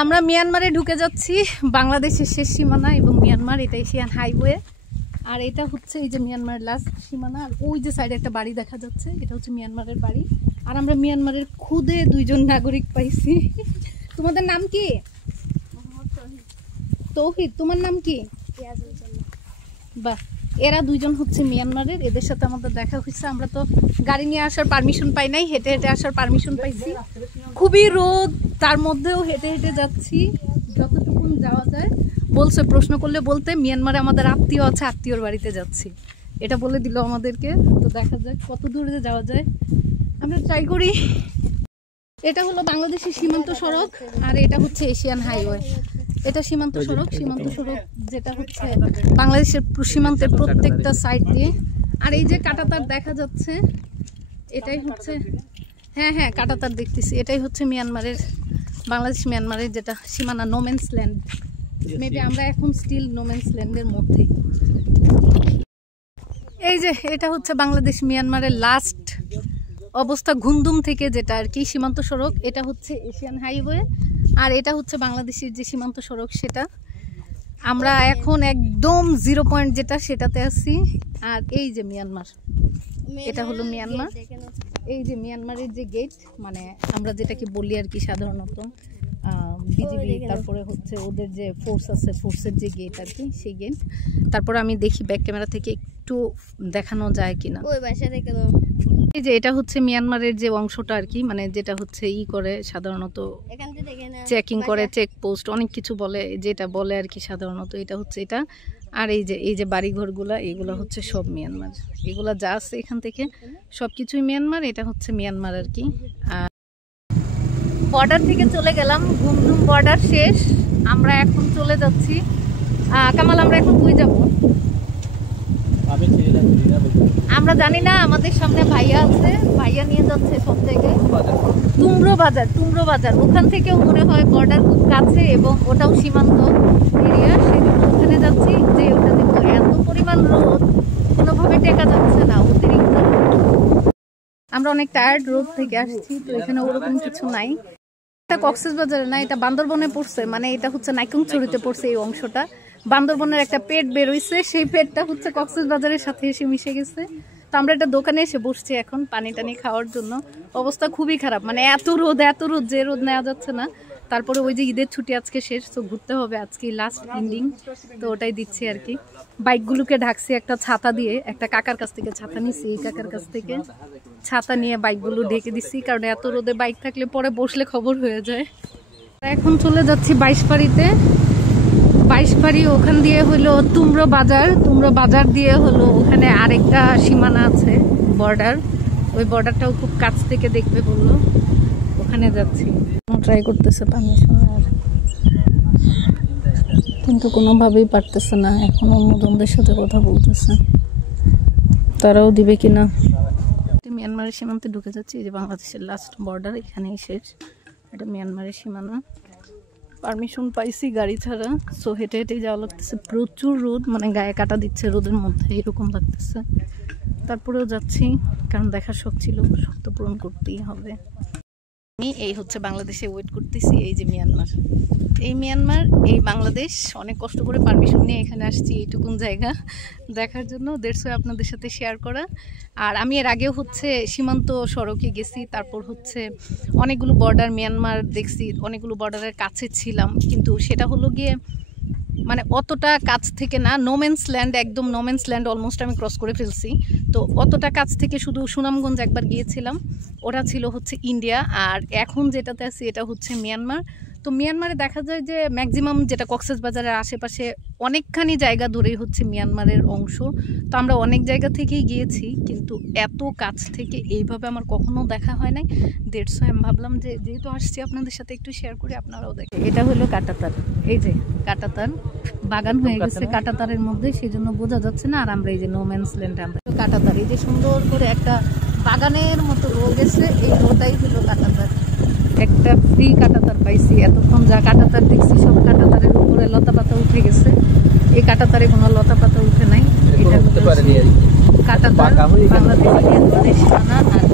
আমরা মিয়ানমারে ঢুকে যাচ্ছি, বাংলাদেশের শেষ সীমানা এবং মিয়ানমার, এটা এশিয়ান হাইওয়ে। আর এটা হচ্ছে এই যে মিয়ানমারের লাস্ট সীমানা। আর ওই যে সাইডে একটা বাড়ি দেখা যাচ্ছে, এটা হচ্ছে মিয়ানমারের বাড়ি। আর আমরা মিয়ানমারের খুদে 2জন নাগরিক পাইছি। তোমাদের নাম কি? তৌহিদ। তোমার নাম কি? বাহ, এরা 2জন হচ্ছে মিয়ানমারের, এদের সাথে আমাদের দেখা হয়েছে। আমরা তো গাড়ি নিয়ে আসার পারমিশন পাই নাই, হেঁটে হেঁটে আসার পারমিশন পাইছি। খুবই রোদ, তার মধ্যেও হেঁটে হেঁটে যাচ্ছি যতটুকু যাওয়া যায়। বলছে, প্রশ্ন করলে বলতে মিয়ানমারে আমাদের আত্মীয় আছে, আত্মীয়র বাড়িতে যাচ্ছি, এটা বলে দিল আমাদেরকে। তো দেখা যাক কত দূরে যাওয়া যায়, আমরা ট্রাই করি। এটা হলো বাংলাদেশের সীমান্ত সড়ক, আর এটা হচ্ছে এশিয়ান হাইওয়ে। এটা সীমান্ত সড়ক, সীমান্ত সড়ক যেটা হচ্ছে বাংলাদেশের সীমান্তের প্রত্যেকটা সাইড দিয়ে। আর এই যে কাঁটাতার দেখা যাচ্ছে, এটাই হচ্ছে, হ্যাঁ হ্যাঁ কাঁটাতার দেখতেছি, এটাই হচ্ছে মিয়ানমারের, বাংলাদেশ মিয়ানমারের যেটা সীমানা, নোম্যান্স ল্যান্ড। মেবি আমরা এখন স্টিল নোম্যান্স ল্যান্ডের মধ্যে। এই যে এটা হচ্ছে বাংলাদেশ মিয়ানমারের লাস্ট অবস্থা, ঘুমদুম থেকে যেটা আর কি সীমান্ত সড়ক। এটা হচ্ছে এশিয়ান হাইওয়ে, আর এটা হচ্ছে বাংলাদেশের যে সীমান্ত সড়ক সেটা। আমরা এখন একদম 0 পয়েন্ট যেটা সেটাতে আছি। আর এই যে মিয়ানমার, এটা হলো মিয়ানমার। এই যে মিয়ানমারের যে গেট, মানে আমরা যেটাকে বলি আর কি সাধারণত বিজিবি, তারপরে হচ্ছে ওদের যে ফোর্স আছে, ফোর্সের যে গেট আর কি, সেই গেট। তারপরে আমি দেখি ব্যাক ক্যামেরা থেকে একটু দেখানো যায় কিনা। এই যে এটা হচ্ছে মিয়ানমারের যে অংশটা আর কি, মানে যেটা হচ্ছে ই করে সাধারণত চেকিং করে, চেক পোস্ট অনেক কিছু বলে, যেটা বলে আর কি সাধারণত, এটা হচ্ছে এটা। আর এই যে বাড়িঘরগুলা, এগুলো হচ্ছে সব মিয়ানমার, এগুলা যা আছে এখান থেকে সবকিছুই মিয়ানমার। এটা হচ্ছে মিয়ানমার আর কি। আর বর্ডার থেকে চলে গেলাম, ঘুমধুম বর্ডার শেষ, আমরা এখন চলে যাচ্ছি। কামাল, আমরা এখন কই যাব? আমরা জানি না, আমাদের সামনে ভাইয়া আছে, ভাইয়া নিয়ে যাচ্ছে সব জায়গায়। তুমরো বাজার, ওখান থেকেও মনে হয় বর্ডার খুব কাছে এবং ওটাও সীমান্ত এরিয়া, সেজন্য ওখানে যাচ্ছি। যে ওটা দেখো এত পরিমাণ রোদ, কোনোভাবে টেকা যাচ্ছে না, অতিরিক্ত। আমরা অনেক টায়ার্ড, রোদ থেকে আসছি, তো এখানে ওরকম কিছু নাই। এটা কক্সবাজারে না, এটা বান্দরবনে পড়ছে, মানে এটা হচ্ছে নাইকুংছড়িতে পড়ছে এই অংশটা। বান্দরবনের একটা পেট বেরোইছে, সেই পেটটা হচ্ছে কক্সবাজারের সাথে এসে মিশে গেছে। তো আমরা একটা দোকানে এসে বসছি এখন পানি টানি খাওয়ার জন্য। অবস্থা খুবই খারাপ, মানে এত রোদ, যে রোদ নেওয়া যাচ্ছে না। তারপরে ওই যে ঈদের ছুটি আজকে শেষ, তো ঘুরতে হবে, আজকে লাস্ট এন্ডিং, তো ওটাই দিচ্ছি আর কি। বাইকগুলোকে ঢাকছি একটা ছাতা দিয়ে, একটা কাকার কাছ থেকে ছাতা নিচ্ছি, এই কাকার কাছ থেকে ছাতা নিয়ে বাইকগুলো ঢেকে দিচ্ছি, কারণ এত রোদে বাইক থাকলে পরে বসলে খবর হয়ে যায়। এখন চলে যাচ্ছি 22 পাড়িতে। 22 পাড়ি ওখান দিয়ে হলো তুমরো বাজার দিয়ে হলো ওখানে আরেকটা সীমানা আছে, বর্ডার। ওই বর্ডারটাও খুব কাছ থেকে দেখবে বললো, ওখানে যাচ্ছি। ট্রাই করতেছে পানি শোনার, কিন্তু কোনোভাবেই পারতেছে না। এখন অন্যজনদের সাথে কথা বলতেছে, তারাও দিবে কিনা। মিয়ানমারের সীমান্তে ঢুকে যাচ্ছি, এই যে বাংলাদেশের লাস্ট বর্ডার, এখানেই শেষ। এটা মিয়ানমারের সীমানা। পারমিশন পাইছি গাড়ি ছাড়া, সো হেঁটে হেঁটেই যাওয়া লাগতেছে। প্রচুর রোদ, মানে গায়ে কাটা দিচ্ছে রোদের মধ্যে, এরকম লাগতেছে। তারপরেও যাচ্ছি, কারণ দেখার শখ ছিল, শখ তো পূরণ করতেই হবে। এই হচ্ছে বাংলাদেশে ওয়েট করতেছি। এই যে মিয়ানমার, এই বাংলাদেশ। অনেক কষ্ট করে পারমিশন নিয়ে এখানে আসছি এইটুকুন জায়গা দেখার জন্য, দ্যাটস ওয়াই আপনাদের সাথে শেয়ার করা। আর আমি এর আগেও হচ্ছে সীমান্ত সড়কে গেছি, তারপর হচ্ছে অনেকগুলো বর্ডার মিয়ানমার দেখছি, অনেকগুলো বর্ডারের কাছে ছিলাম, কিন্তু সেটা হলো গিয়ে মানে অতটা কাছ থেকে না, নোম্যান্স ল্যান্ড, একদম নোম্যান্স ল্যান্ড অলমোস্ট আমি ক্রস করে ফেলছি। তো অতটা কাছ থেকে শুধু সুনামগঞ্জ একবার গিয়েছিলাম, ওটা ছিল হচ্ছে ইন্ডিয়া। আর এখন যেটাতে আছি এটা হচ্ছে মিয়ানমার। তো মিয়ানমারে দেখা যায় যে ম্যাক্সিমাম যেটা কক্সবাজারের আশেপাশে অনেকখানি জায়গা ধরেই হচ্ছে মিয়ানমারের অংশ। তো আমরা অনেক জায়গা থেকেই গিয়েছি, কিন্তু এত কাছ থেকে এইভাবে আমার কখনো দেখা হয় নাই। দ্যাটস ওয়াই আমি ভাবলাম যে যেহেতু আসছি আপনাদের সাথে একটু শেয়ার করি, আপনারাও দেখেন। এটা হলো কাঁটাতার, এই যে কাঁটাতার বাগান হয়ে গেছে কাঁটাতারের মধ্যে, সেই জন্য বোঝা যাচ্ছে না। আর আমরা এই যে নোম্যান্স ল্যান্ড, আমরা কাঁটাতার, এই যে সুন্দর করে একটা বাগানের মতো রো গেছে, এই রোটাই হলো কাঁটাতার। একটা ফ্রি কাঁটাতার পাইছি এতক্ষণ, যা কাঁটাতার দেখছি সব কাঁটাতারের উপরে লতা পাতা উঠে গেছে, এই কাঁটাতারে কোনো লতা পাতা উঠে নাই। এটা কাঁটাতার, বাংলাদেশ সীমানা। আর